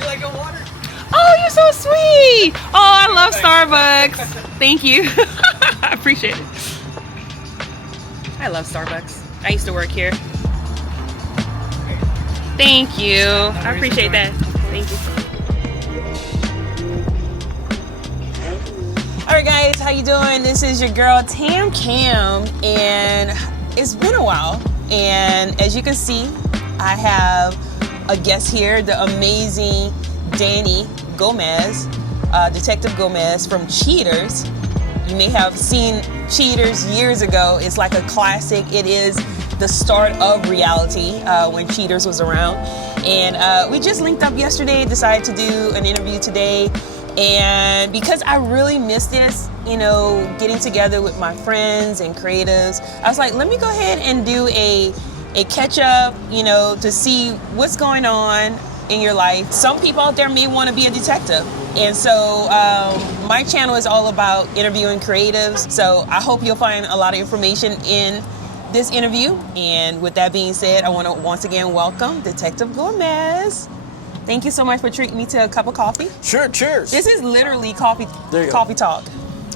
you like a water? Oh, you're so sweet. Oh, I love Starbucks. Thank you. I appreciate it. I love Starbucks. I used to work here. Thank you. I appreciate that. Thank you. All right, guys, how you doing? This is your girl Tam Cam, and it's been a while. And as you can see, I have a guest here, the amazing Danny Gomez, Detective Gomez from Cheaters. You may have seen Cheaters years ago. It's like a classic. It is the start of reality when Cheaters was around. And we just linked up yesterday, decided to do an interview today. And because I really miss this, you know, getting together with my friends and creatives, I was like, let me go ahead and do a catch up, you know, to see what's going on in your life. Some people out there may want to be a detective. And so my channel is all about interviewing creatives. So I hope you'll find a lot of information in this interview. And with that being said, I want to once again welcome Detective Gomez. Thank you so much for treating me to a cup of coffee. Sure, cheers. This is literally coffee talk.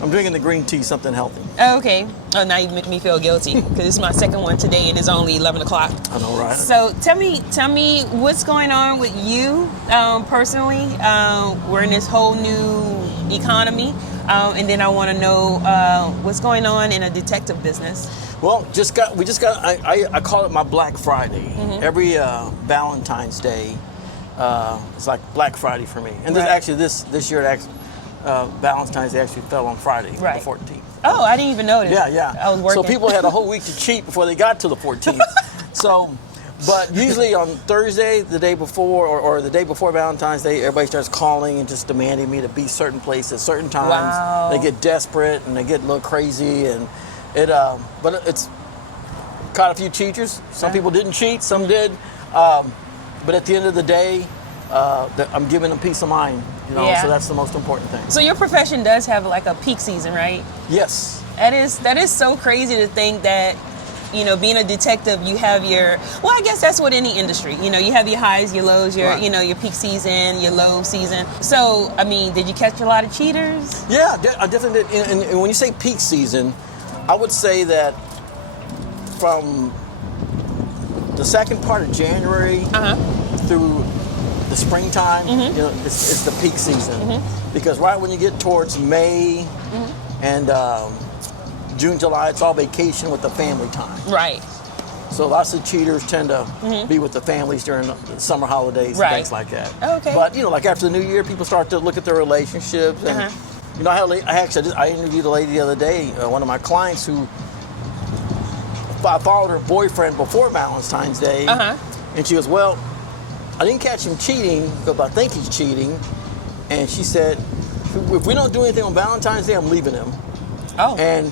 I'm drinking the green tea, something healthy. Okay. Oh, now you make me feel guilty because it's my second one today and it's only 11 o'clock. I know, right? So tell me what's going on with you personally. We're in this whole new economy, and then I want to know what's going on in a detective business. Well, I call it my Black Friday. Mm-hmm. Every Valentine's Day, it's like Black Friday for me. And this year, Valentine's Day actually fell on Friday, the 14th. Oh, I didn't even notice. Yeah. I was working. So people had a whole week to cheat before they got to the 14th. But usually on Thursday, the day before, or the day before Valentine's Day, everybody starts calling and just demanding me to be certain places, certain times. Wow. They get desperate and they get a little crazy, and but it's caught a few cheaters. Some people didn't cheat, some did. But at the end of the day, I'm giving them peace of mind. You know, so that's the most important thing. So your profession does have like a peak season, right? Yes. That is so crazy to think that, you know, being a detective, you have your, well, I guess that's what any industry, you know, you have your highs, your lows, your, you know, your peak season, your low season. So, I mean, did you catch a lot of cheaters? Yeah, I definitely did. And when you say peak season, I would say that from the second part of January through the springtime, you know, it's the peak season, because right when you get towards May and June, July, it's all vacation with the family time. Right. So lots of cheaters tend to be with the families during the summer holidays and things like that. Okay. But you know, like after the new year, people start to look at their relationships, and you know, I interviewed a lady the other day, one of my clients who I followed her boyfriend before Valentine's Day, and she goes, well, I didn't catch him cheating, but I think he's cheating. And she said, if we don't do anything on Valentine's Day, I'm leaving him. Oh. And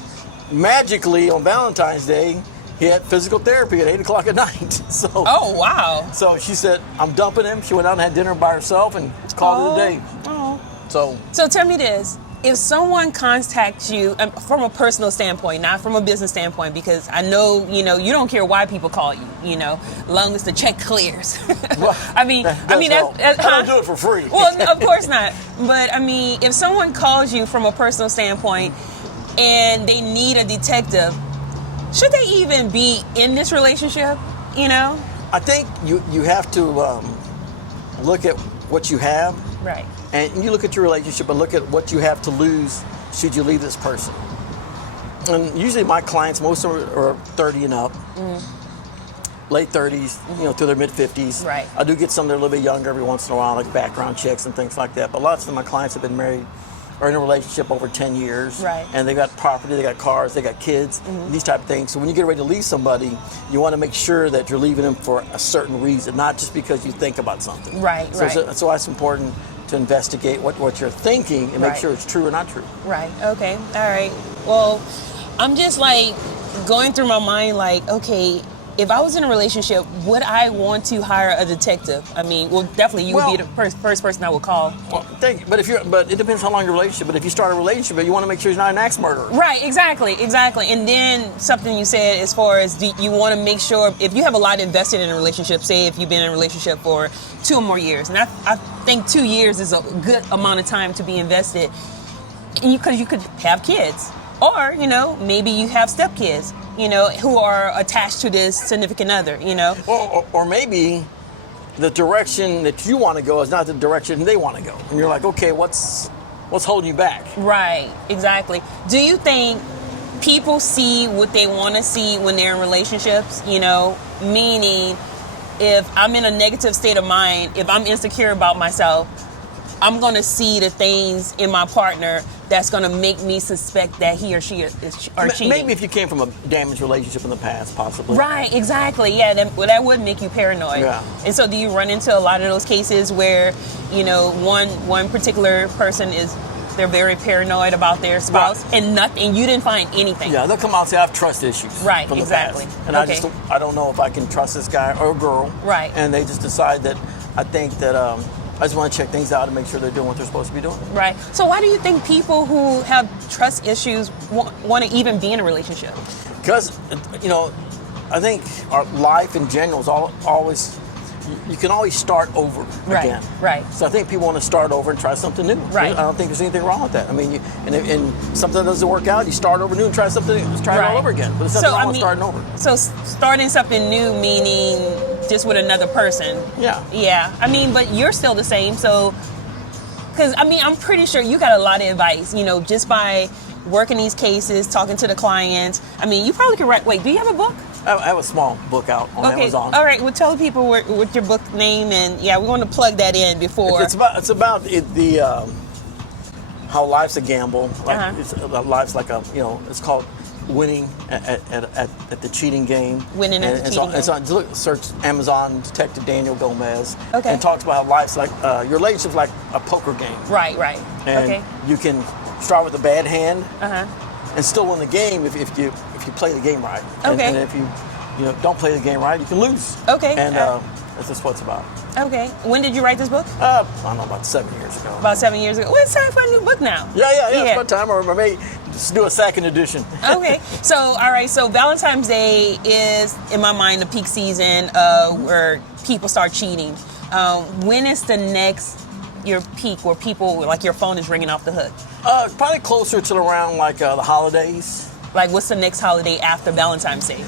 magically on Valentine's Day, he had physical therapy at 8 o'clock at night. So. Oh, wow. So she said, I'm dumping him. She went out and had dinner by herself and called it a day. Oh. So tell me this. If someone contacts you from a personal standpoint, not from a business standpoint, because I know, you know, you don't care why people call you, you know, as long as the check clears. Well, I mean, that's I don't do it for free. Well, of course not. But I mean, if someone calls you from a personal standpoint and they need a detective, should they even be in this relationship? You know, I think you have to look at what you have. Right. And you look at your relationship and look at what you have to lose should you leave this person. And usually my clients, most of them are 30 and up, late 30s, you know, through their mid 50s. Right. I do get some that are a little bit younger every once in a while, like background checks and things like that. But lots of my clients have been married or in a relationship over 10 years. Right. And they've got property, they got cars, they got kids, these type of things. So when you get ready to leave somebody, you want to make sure that you're leaving them for a certain reason, not just because you think about something. Right, so that's why it's important to investigate what you're thinking and make sure it's true or not true. Right. Okay. All right. Well, I'm just like going through my mind like, okay, if I was in a relationship, would I want to hire a detective? I mean, well, definitely you would be the first person I would call. Well, but it depends how long your relationship. But if you start a relationship, you want to make sure he's not an axe murderer. Right. Exactly. And then something you said as far as you want to make sure if you have a lot invested in a relationship, say if you've been in a relationship for 2 or more years, and I think 2 years is a good amount of time to be invested, because you could have kids, or maybe you have stepkids, who are attached to this significant other, or maybe the direction that you want to go is not the direction they want to go, and you're like, okay, what's holding you back? Right, exactly. Do you think people see what they want to see when they're in relationships? Meaning, if I'm in a negative state of mind, if I'm insecure about myself, I'm going to see the things in my partner that's going to make me suspect that he or she are cheating. Maybe if you came from a damaged relationship in the past, possibly. Right, exactly. Yeah, that would make you paranoid. Yeah. And so do you run into a lot of those cases where, one particular person they're very paranoid about their spouse, right, and you didn't find anything? Yeah, they'll come out and say, I have trust issues. Right, from the exactly. past. And okay. I don't know if I can trust this guy or girl. Right. And they just decide that I think that I just want to check things out and make sure they're doing what they're supposed to be doing. Right. So why do you think people who have trust issues want to even be in a relationship? Because, I think our life in general is always, you can always start over again. Right. So I think people want to start over and try something new. Right. I don't think there's anything wrong with that. I mean, and something doesn't work out, you start over new and try something new. Let's try it all over again. But there's nothing wrong with starting over. So starting something new meaning just with another person. Yeah. Yeah. But you're still the same. So, because I'm pretty sure you got a lot of advice, just by working these cases, talking to the clients. You probably could write. Wait, do you have a book? I have a small book out on Amazon. All right. Well, tell people what your book name, and we want to plug that in before. It's about how life's a gamble. Life's like it's called Winning at the Cheating Game. Winning at the Cheating Game. It's on, search Amazon Detective Daniel Gomez. Okay. And talks about how life's like your relationship's like a poker game. Right. And you can start with a bad hand. And still win the game if you play the game right. Okay. And if you don't play the game right, you can lose. Okay. And that's just what it's about. Okay. When did you write this book? I don't know, about 7 years ago. About 7 years ago. Well, it's time for a new book now. Yeah. It's about time. Or maybe just do a second edition. Okay. So, all right. So Valentine's Day is, in my mind, the peak season where people start cheating. When is the next your peak where people, like, your phone is ringing off the hook? Probably closer to around the holidays. Like, what's the next holiday after Valentine's Day?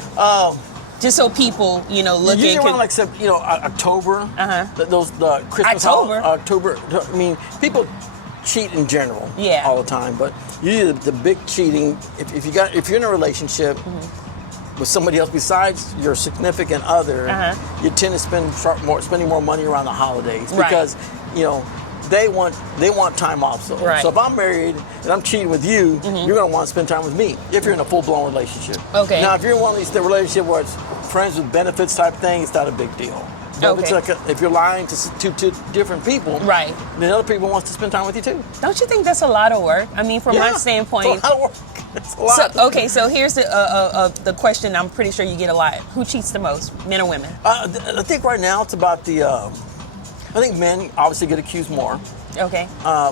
Just so people, look usually around October. The Christmas. October. People cheat in general. Yeah. All the time, but usually the big cheating. If you're in a relationship with somebody else besides your significant other, you tend to spending more money around the holidays because they want time off. So if I'm married and I'm cheating with you, you're going to want to spend time with me if you're in a full-blown relationship. Okay. Now, if you're in one of these relationship where it's friends with benefits type thing, it's not a big deal. But if it's if you're lying to two different people, then other people wants to spend time with you too. Don't you think that's a lot of work? From my standpoint, it's a lot of work. It's a lot. So here's the question I'm pretty sure you get a lot. Who cheats the most, men or women? I think right now it's about I think men obviously get accused more. Okay.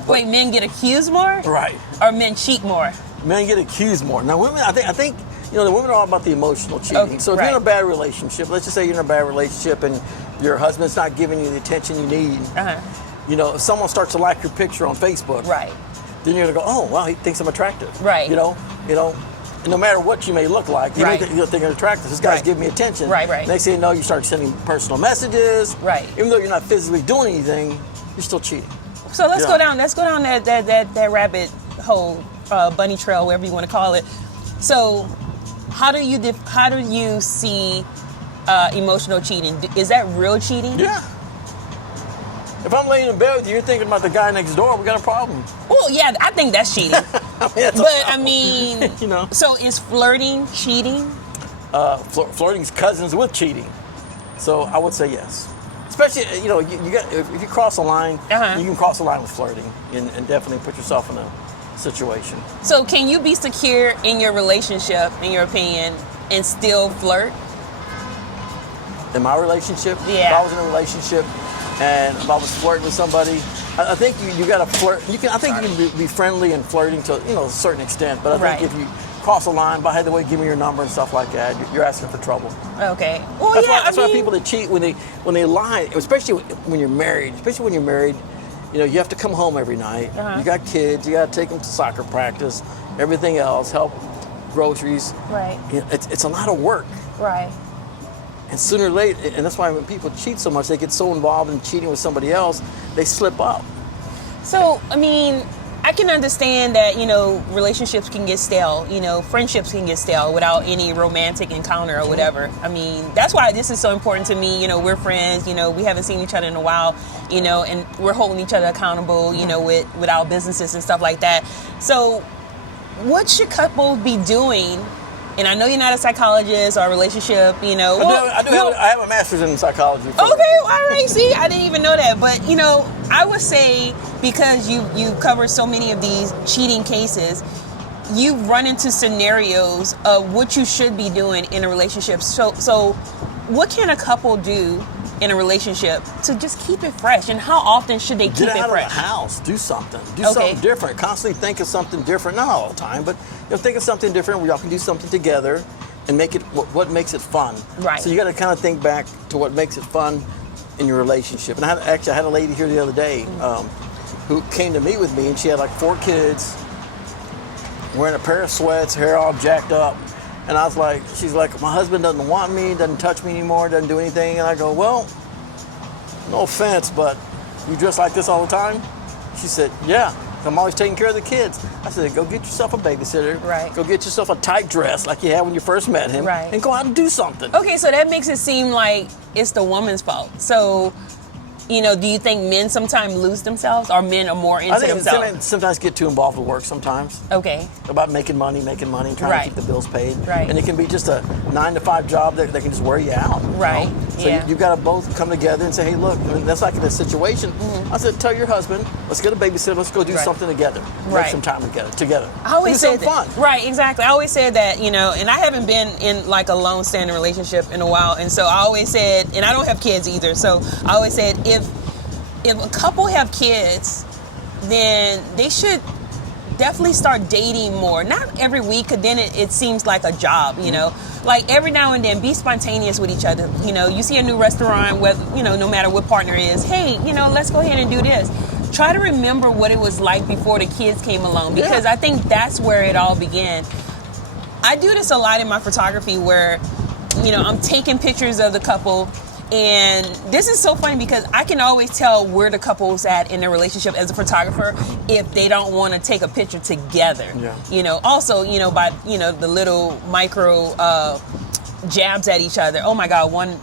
Wait, men get accused more? Right. Or men cheat more? Men get accused more. Now, women, I think the women are all about the emotional cheating. Okay, so if you're in a bad relationship, let's just say you're in a bad relationship and your husband's not giving you the attention you need. If someone starts to like your picture on Facebook, then you're gonna go, oh, wow, he thinks I'm attractive. Right. No matter what you may look like, you don't think I'm attractive. This guy's giving me attention. Right. Next thing you know, you start sending personal messages. Right. Even though you're not physically doing anything, you're still cheating. So let's go down that rabbit hole, bunny trail, whatever you want to call it. So how do you see emotional cheating? Is that real cheating? Yeah. If I'm laying in bed with you, you're thinking about the guy next door, we got a problem. Well, yeah, I think that's cheating. So is flirting cheating? Flirting's cousins with cheating. So I would say yes. Especially, if you cross a line, you can cross a line with flirting and definitely put yourself in a situation. So can you be secure in your relationship, in your opinion, and still flirt? In my relationship? Yeah. If I was in a relationship and if I was flirting with somebody, I think you got to flirt. I think you can be friendly and flirting to a certain extent, but I think if you cross a line, by the way, give me your number and stuff like that, you're asking for trouble. Okay. Well, that's why people that cheat when they lie, especially when you're married, you know, you have to come home every night. You got kids, you got to take them to soccer practice, everything else, help groceries. Right. You know, it's a lot of work. Right. And sooner or later, and that's why when people cheat so much, they get so involved in cheating with somebody else, they slip up. So, I mean, I can understand that, you know, relationships can get stale, you know, friendships can get stale without any romantic encounter or whatever. I mean, that's why this is so important to me. You know, we're friends, you know, we haven't seen each other in a while, you know, and we're holding each other accountable, you know, with our businesses and stuff like that. So what should couples be doing? And I know you're not a psychologist or a relationship, you know. I have a master's in psychology. Okay, all right. See, I didn't even know that. But, you know, I would say because you cover so many of these cheating cases, you run into scenarios of what you should be doing in a relationship. So what can a couple do in a relationship to just keep it fresh, and how often should they keep it fresh? Get out of the house, do something something different. Constantly think of something different, not all the time, but you know, think of something different where y'all can do something together and make it what makes it fun. Right. So you got to kind of think back to what makes it fun in your relationship. And I had a lady here the other day who came to meet with me, and she had like 4 kids, wearing a pair of sweats, hair all jacked up. And I was like, she's like, my husband doesn't want me, doesn't touch me anymore, doesn't do anything. And I go, well, no offense, but you dress like this all the time? She said, yeah, I'm always taking care of the kids. I said, go get yourself a babysitter. Right. Go get yourself a tight dress like you had when you first met him. Right. And go out and do something. Okay, so that makes it seem like it's the woman's fault. So, you know, do you think men sometimes lose themselves, or men are more into themselves? I think sometimes get too involved with work sometimes. Okay. About making money, trying to keep the bills paid. Right. And it can be just a 9-to-5 job that can just wear you out. Right. You know? So you've got to both come together and say, hey, look, I mean, that's like in a situation. I said, tell your husband, let's get a babysitter, let's go do something together. Make some time together. I always do said something fun. Right, exactly. I always said that, you know, and I haven't been in like a long standing relationship in a while. And so I always said, and I don't have kids either. So I always said, if a couple have kids, then they should definitely start dating more. Not every week, because then it seems like a job, you know. Like every now and then, be spontaneous with each other. You know, you see a new restaurant, whether, you know, no matter what partner it is, hey, you know, let's go ahead and do this. Try to remember what it was like before the kids came along, because I think that's where it all began. I do this a lot in my photography where, you know, I'm taking pictures of the couple. And this is so funny because I can always tell where the couple's at in their relationship as a photographer if they don't want to take a picture together. Yeah. You know, also, you know, by, you know, the little micro jabs at each other. Oh my God, one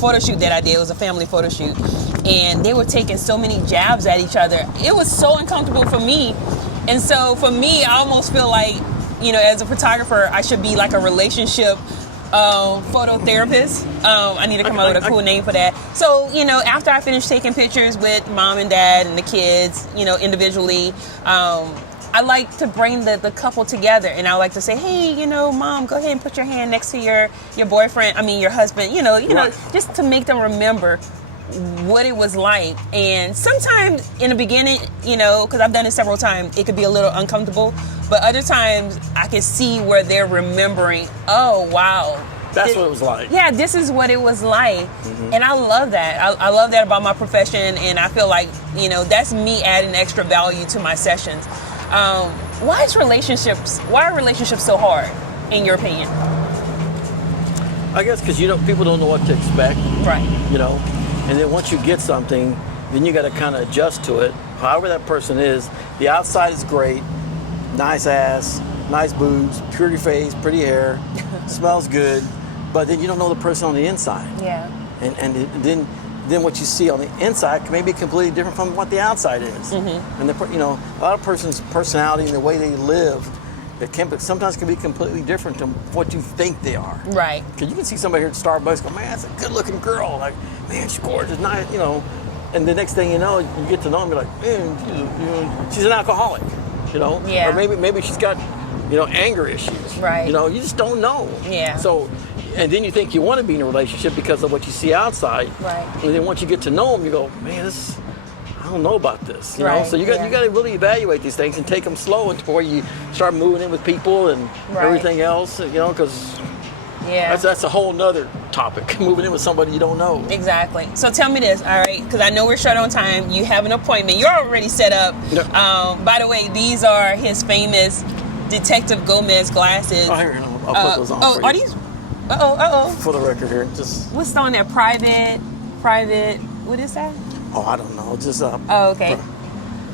photo shoot that I did was a family photo shoot, and they were taking so many jabs at each other. It was so uncomfortable for me. And so for me, I almost feel like, you know, as a photographer, I should be like a relationship photo therapist. I need to come up with a cool name for that. So, you know, after I finish taking pictures with mom and dad and the kids, you know, individually, I like to bring the couple together, and I like to say, hey, you know, mom, go ahead and put your hand next to your boyfriend, your husband, you know, just to make them remember what it was like. And sometimes in the beginning, you know, because I've done it several times, it could be a little uncomfortable, but other times I can see where they're remembering, oh wow, that's what it was like. Yeah, this is what it was like. And I love that. I love that about my profession, and I feel like, you know, that's me adding extra value to my sessions. Why are relationships so hard, in your opinion? I guess because, you know, people don't know what to expect. Right. You know, and then once you get something, then you got to kind of adjust to it. However that person is, the outside is great, nice ass, nice boobs, pretty face, pretty hair, smells good, but then you don't know the person on the inside. Yeah. And then what you see on the inside may be completely different from what the outside is. And you know, a lot of person's personality and the way they live, sometimes can be completely different from what you think they are. Right. Because you can see somebody here at Starbucks go, man, that's a good-looking girl. Like, man, she's gorgeous, nice, you know. And the next thing you know, you get to know them, you're like, man, she's an alcoholic, you know. Yeah. Or maybe she's got, you know, anger issues. Right. You know, you just don't know. Yeah. So, and then you think you want to be in a relationship because of what you see outside. Right. And then once you get to know them, you go, man, I don't know about this, you know. So you got to really evaluate these things and take them slow before you start moving in with people and everything else, you know, because Yeah. That's a whole nother topic. Moving in with somebody you don't know. Exactly. So tell me this, all right? Because I know we're short on time. You have an appointment. You're already set up. Yep. By the way, these are his famous Detective Gomez glasses. Oh, here, I'll put those on for you. Are these? Uh-oh. For the record here, just... What's on there? Private, what is that? Oh, I don't know. Just... Oh, okay.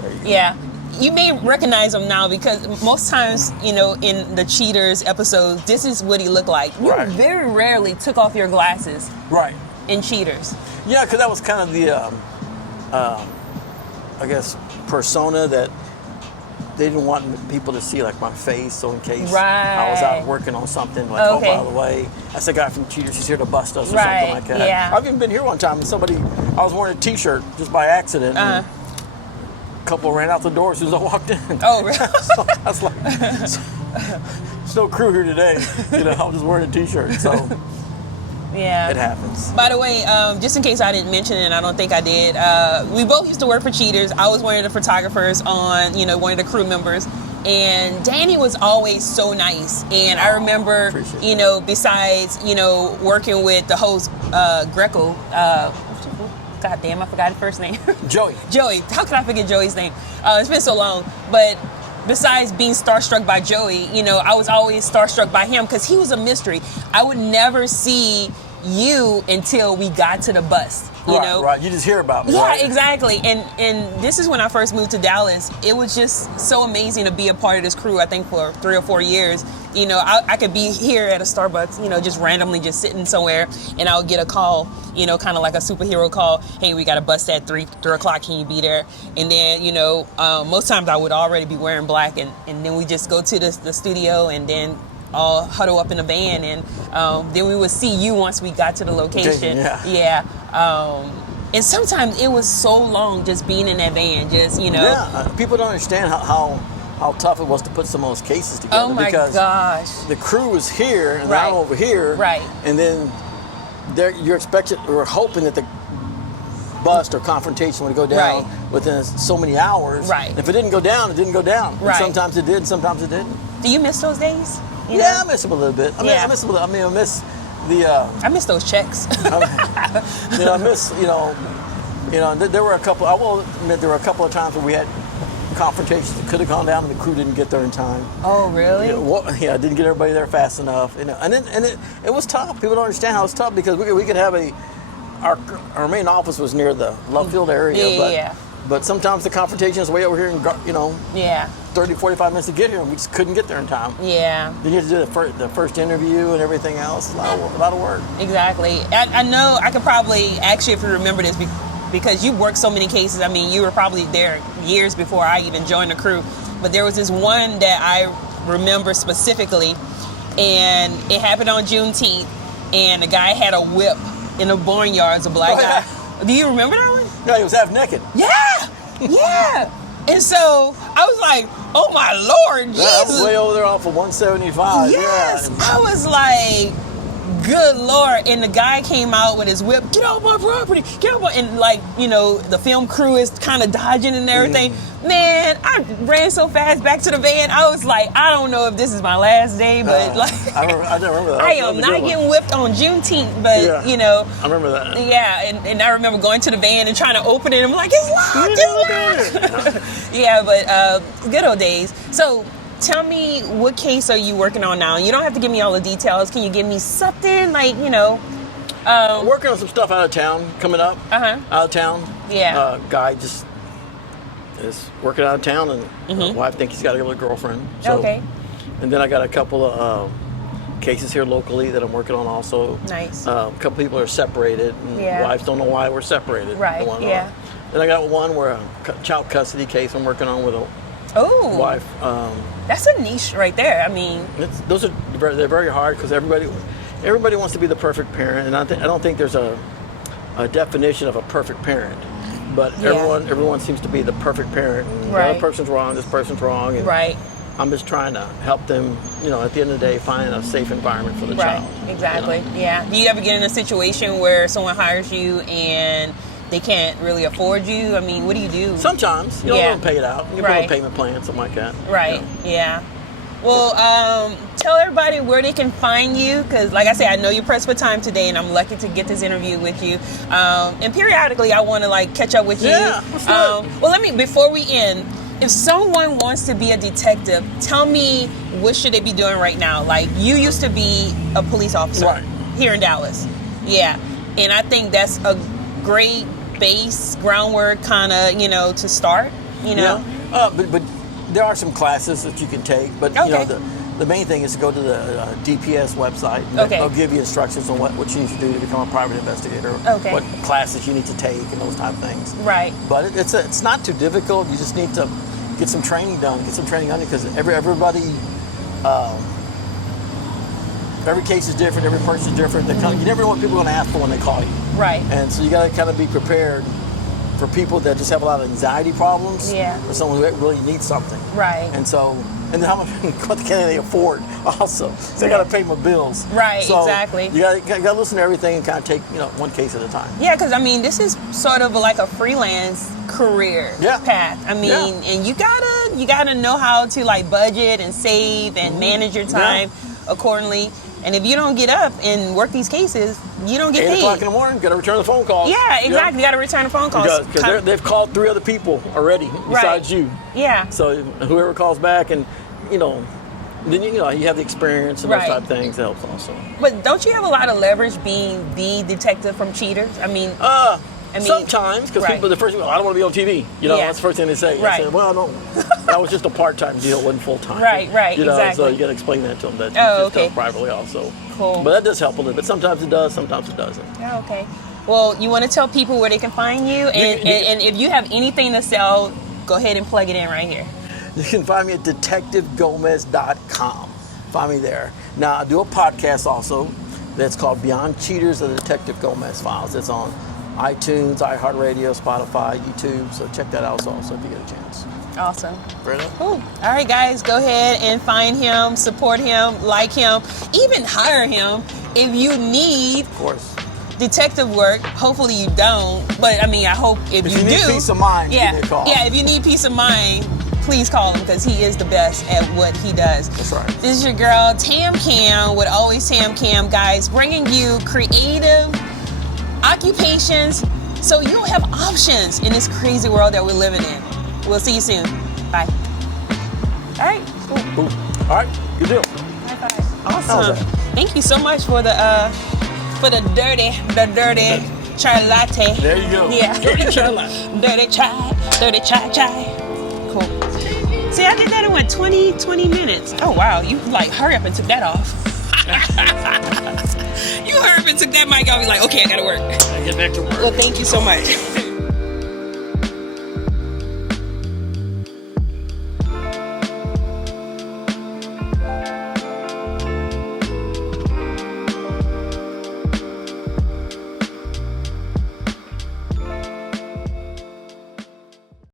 There you go. Yeah. You may recognize him now because most times, you know, in the Cheaters episodes, this is what he looked like. You Right. very rarely took off your glasses Right. in Cheaters. Yeah, because that was kind of the, I guess, persona that they didn't want people to see, like, my face, so in case I was out working on something, like, Okay. oh, by the way, that's the guy from Cheaters, he's here to bust us or Right, something like that. yeah. I've even been here one time and I was wearing a T-shirt just by accident. And a couple ran out the door as soon as I walked in. Oh, really? So I was like, there's no crew here today. You know, I'm just wearing a T-shirt, so Yeah. it happens. By the way, just in case I didn't mention it, and I don't think I did, we both used to work for Cheaters. I was one of the photographers on, you know, one of the crew members. And Danny was always so nice. And I remember, appreciate you know, besides, you know, working with the host, Greco, God damn, I forgot his first name. Joey. Joey. How could I forget Joey's name? It's been so long. But besides being starstruck by Joey, you know, I was always starstruck by him because he was a mystery. I would never see you until we got to the bus. You know? Right. You just hear about me. Yeah, right? exactly. And this is when I first moved to Dallas. It was just so amazing to be a part of this crew, I think, for 3 or 4 years. You know, I could be here at a Starbucks, you know, just randomly just sitting somewhere, and I'll get a call, you know, kind of like a superhero call. Hey, we got a bus at 3 o'clock. Can you be there? And then, you know, most times I would already be wearing black, and then we just go to the studio and then all huddle up in a van, and then we would see you once we got to the location. Yeah. And sometimes it was so long just being in that van, just, you know. Yeah, people don't understand how tough it was to put some of those cases together. Oh my because gosh. the crew was here and Right. I'm over here. Right. And then you're expected or hoping that the bust or confrontation would go down within so many hours. Right. If it didn't go down, it didn't go down. Right. And sometimes it did, and sometimes it didn't. Do you miss those days? You Yeah, know? I miss them a little bit. I miss them a little. I miss the. I miss those checks. I miss, there were a couple. I will admit there were a couple of times where we had confrontations that could have gone down and the crew didn't get there in time. Oh, really? Didn't get everybody there fast enough. You know, and it was tough. People don't understand how it's tough because we could have our main office was near the Love Field area. But sometimes the confrontation is way over here and 30, 45 minutes to get here, and we just couldn't get there in time. Yeah. Then you have to do the first interview and everything else. It's a lot of work. Exactly. I know I could probably ask you if you remember this because you worked so many cases. I mean, you were probably there years before I even joined the crew. But there was this one that I remember specifically, and it happened on Juneteenth, and the guy had a whip in the barnyards, a black guy. Do you remember that one? No, he was half naked. Yeah. And so I was like, oh my Lord, Jesus. Yeah, I was way over there off of 175. Yes. Yeah. I was like, good Lord. And the guy came out with his whip, get off my property, get off my, and like, you know, the film crew is kind of dodging and everything. Man, I ran so fast back to the van. I was like, I don't know if this is my last day, but I remember that. I am not getting whipped on Juneteenth, but you know. I remember that. Yeah, and I remember going to the van and trying to open it. I'm like, it's locked. Yeah, but good old days. So tell me, what case are you working on now? You don't have to give me all the details. Can you give me something like, you know? Working on some stuff out of town coming up. Out of town. Yeah. Guy just is working out of town, and wife thinks he's got a girlfriend. So, okay. And then I got a couple of cases here locally that I'm working on also. Nice. A couple people are separated, and wives don't know why we're separated. Right. Yeah. Then I got one where a child custody case I'm working on with a wife. That's a niche right there. I mean, they're very hard because everybody wants to be the perfect parent, and I don't think there's a definition of a perfect parent. But everyone seems to be the perfect parent. And the other person's wrong, this person's wrong. And I'm just trying to help them, at the end of the day, find a safe environment for the child. Exactly. Yeah. Do you ever get in a situation where someone hires you and they can't really afford you? I mean, what do you do? Sometimes. You don't pay it out. You put a payment plan, something like that. Right. Yeah. Well, tell everybody where they can find you, because like I said, I know you're pressed for time today, and I'm lucky to get this interview with you. And periodically, I want to like catch up with you. Yeah, let's do it. Well, before we end, if someone wants to be a detective, tell me what should they be doing right now? Like, you used to be a police officer Right. here in Dallas. Yeah. And I think that's a great base, groundwork kind of, to start, Yeah. But there are some classes that you can take. But, the main thing is to go to the DPS website. And Okay. They'll give you instructions on what you need to do to become a private investigator. Okay. What classes you need to take and those type of things. Right. But it's not too difficult. You just need to get some training done. Because everybody, every case is different. Every person is different. You never know what people are going to ask for when they call you. Right. And so you got to kind of be prepared for people that just have a lot of anxiety problems. Yeah. For someone who really needs something. Right. And then how much what can they afford also? So they got to pay my bills. Right, so exactly. You got to listen to everything and kind of take one case at a time. Yeah, because this is sort of like a freelance career path. And you gotta know how to like budget and save and manage your time accordingly. And if you don't get up and work these cases, you don't get 8 paid. o'clock in the morning, got to return the phone calls. Yeah, exactly. You got to return the phone calls. Because they've called 3 other people already besides you. Yeah. So whoever calls back and, then you have the experience and those type of things that helps also. But don't you have a lot of leverage being the detective from cheaters? Sometimes, because people, the first thing, I don't want to be on TV. That's the first thing they say. Right. I say, well, no, that was just a part-time deal, it wasn't full-time. Right, exactly. So you got to explain that to them. That just done privately also. Cool. But that does help a little bit. Sometimes it does, sometimes it doesn't. Yeah, okay. Well, you want to tell people where they can find you? And if you have anything to sell, go ahead and plug it in right here. You can find me at detectivegomez.com. Find me there. Now, I do a podcast also that's called Beyond Cheaters, the Detective Gomez Files. It's on iTunes, iHeartRadio, Spotify, YouTube. So check that out also if you get a chance. Awesome. Fair enough. Cool. All right, guys, go ahead and find him, support him, like him, even hire him if you need Of course. detective work. Hopefully you don't, but I hope if you need do. peace of mind, yeah, give me a call. Yeah, if you need peace of mind, please call him because he is the best at what he does. That's right. This is your girl, Tam Cam, with Always Tam Cam, guys, bringing you creative occupations so you don't have options in this crazy world that we're living in. We'll see you soon. Bye. All right. Cool. All right. Good deal. High five. Awesome. How's that? Thank you so much for the dirty chai latte. There you go. Yeah. Dirty chai latte. dirty chai. Cool. See, I did that in what, 20 minutes. Oh wow, you like hurry up and took that off. You hurry up and took that mic off. Like, okay, I gotta work. Get back to work. Well, thank you so much.